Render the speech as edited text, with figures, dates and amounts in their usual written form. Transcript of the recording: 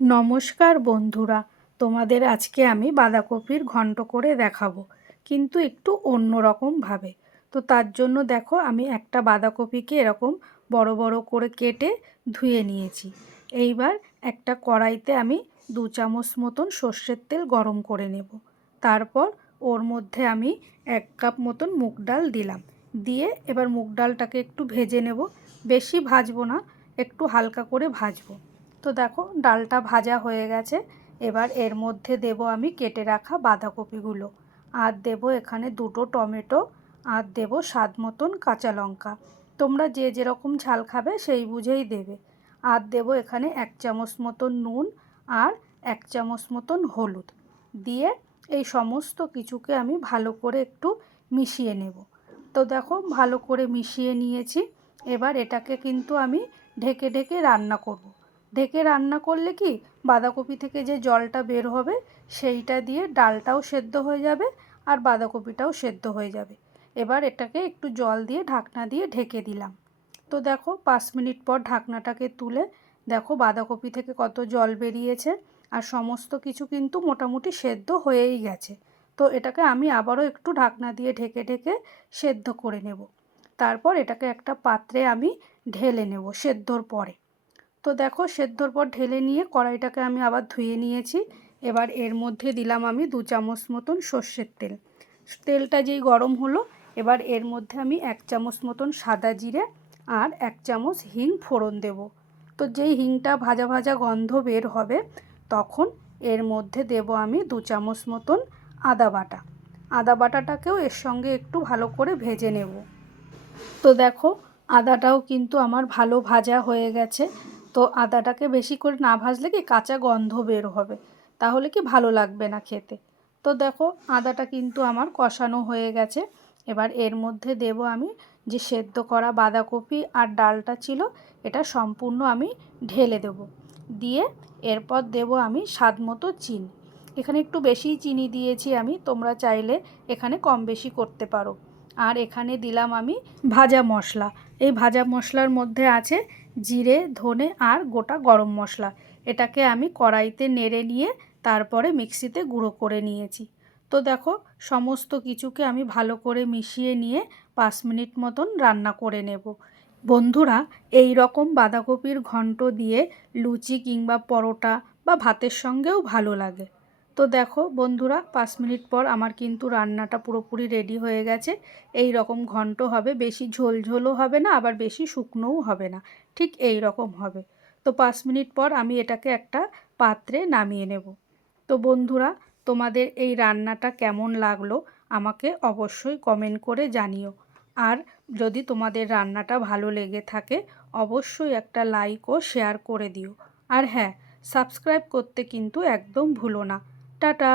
নমস্কার বন্ধুরা, তোমাদের আজকে আমি বাঁধাকপির ঘন্ট করে দেখাবো, কিন্তু একটু অন্য রকমভাবে। তো তার জন্য দেখো, আমি একটা বাঁধাকপিকে এরকম বড় বড় করে কেটে ধুয়ে নিয়েছি। এইবার একটা কড়াইতে আমি 2 চামচ মতন সর্ষের তেল গরম করে নেব। তারপর ওর মধ্যে আমি 1 কাপ মতন মুগ ডাল দিলাম। দিয়ে এবার মুগ ডালটাকে একটু ভেজে নেব। বেশি ভাজবো না, একটু হালকা করে ভাজবো। তো দেখো, ডালটা ভাজা হয়ে গেছে। এবার এর মধ্যে দেব আমি কেটে রাখা বাঁধাকপিগুলো, আর দেব এখানে 2টো টমেটো, আর দেব স্বাদ মতন কাঁচা লঙ্কা। তোমরা যে যেরকম ঝাল খাবে সেই বুঝেই দেবে। আর দেব এখানে 1 চামচ মতন নুন, আর 1 চামচ মতন হলুদ। দিয়ে এই সমস্ত কিছুকে আমি ভালো করে একটু মিশিয়ে নেব। তো দেখো, ভালো করে মিশিয়ে নিয়েছি। এবার এটাকে কিন্তু আমি ঢেকে ঢেকে রান্না করব। ঢেকে রান্না করলে কি, বাঁধাকপি থেকে যে জলটা বের হবে সেইটা দিয়ে ডালটাও সেদ্ধ হয়ে যাবে, আর বাঁধাকপিটাও সেদ্ধ হয়ে যাবে। এবার এটাকে একটু জল দিয়ে ঢাকনা দিয়ে ঢেকে দিলাম। তো দেখো, 5 মিনিট পর ঢাকনাটাকে তুলে দেখো বাঁধাকপি থেকে কত জল বেরিয়েছে, আর সমস্ত কিছু কিন্তু মোটামুটি সেদ্ধ হয়েই গেছে। তো এটাকে আমি আবারও একটু ঢাকনা দিয়ে ঢেকে ঢেকে সেদ্ধ করে নেব। তারপর এটাকে একটা পাত্রে আমি ঢেলে নেব সেদ্ধর পরে। তো দেখো, সেদ্ধর পর ঢেলে নিয়ে কড়াইটাকে আমি আবার ধুয়ে নিয়েছি। এবার এর মধ্যে দিলাম আমি 2 চামচ মতন সর্ষের তেল। তেলটা যেই গরম হলো, এবার এর মধ্যে আমি 1 চামচ মতন সাদা জিরে আর 1 চামচ হিং ফোড়ন দেব। তো যেই হিংটা ভাজা ভাজা গন্ধ বের হবে, তখন এর মধ্যে দেব আমি 2 চামচ মতন আদা বাটা। আদা বাটাটাকেও এর সঙ্গে একটু ভালো করে ভেজে নেব। তো দেখো, আদাটাও কিন্তু আমার ভালো ভাজা হয়ে গেছে। তো আদাটাকে বেশি করে না ভাজলে কি কাঁচা গন্ধ বের হবে, তাহলে কি ভালো লাগবে না খেতে। তো দেখো, আদাটা কিন্তু আমার কষানো হয়ে গেছে। এবার এর মধ্যে দেব আমি যে সেদ্ধ করা বাঁধাকপি আর ডালটা ছিল, এটা সম্পূর্ণ আমি ঢেলে দেব। দিয়ে এরপর দেব আমি স্বাদ মতো চিনি। এখানে একটু বেশিই চিনি দিয়েছি আমি, তোমরা চাইলে এখানে কম বেশি করতে পারো। আর এখানে দিলাম আমি ভাজা মশলা। এই ভাজা মশলার মধ্যে আছে জিরে, ধনে আর গোটা গরম মশলা। এটাকে আমি কড়াইতে নেড়ে নিয়ে তারপরে মিক্সিতে গুঁড়ো করে নিয়েছি। তো দেখো, সমস্ত কিছুকে আমি ভালো করে মিশিয়ে নিয়ে 5 মিনিট মতন রান্না করে নেব। বন্ধুরা, এই রকম বাঁধাকপির ঘন্ট দিয়ে লুচি কিংবা পরোটা বা ভাতের সঙ্গেও ভালো লাগে। তো দেখো বন্ধুরা, 5 মিনিট পর আমার কিন্তু রান্নাটা পুরোপুরি রেডি হয়ে গেছে। এই রকম ঘন্ট হবে, বেশি ঝোল ঝোলও হবে না, আবার বেশি শুকনোও হবে না, ঠিক এই রকম হবে। তো 5 মিনিট পর আমি এটাকে একটা পাত্রে নামিয়ে নেব। তো বন্ধুরা, তোমাদের এই রান্নাটা কেমন লাগলো আমাকে অবশ্যই কমেন্ট করে জানিও। আর যদি তোমাদের রান্নাটা ভালো লেগে থাকে, অবশ্যই একটা লাইক ও শেয়ার করে দিও। আর হ্যাঁ, সাবস্ক্রাইব করতে কিন্তু একদম ভুলো না। টাটা।